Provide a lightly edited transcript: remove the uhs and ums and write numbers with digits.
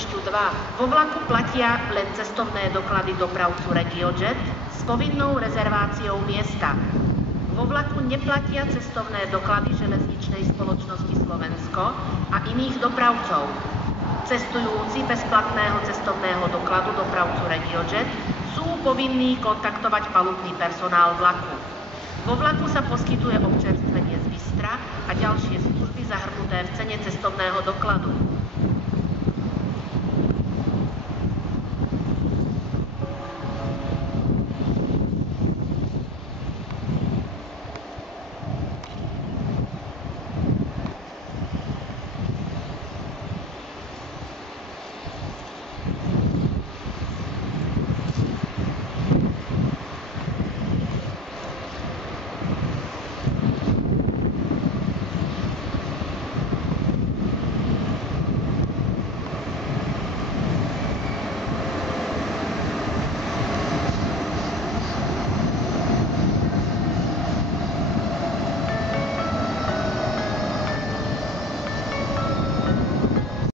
letišťu 2. Vo vlaku platia len cestovné doklady dopravcu RegioJet s povinnou rezerváciou miesta. Vo vlaku neplatia cestovné doklady železničnej spoločnosti Slovensko a iných dopravcov. Cestujúci bez platného cestovného dokladu dopravcu RegioJet sú povinní kontaktovať palubný personál vlaku. Vo vlaku sa poskytuje občerstvenie z bystra a ďalšie služby zahrnuté v cene cestovného dokladu.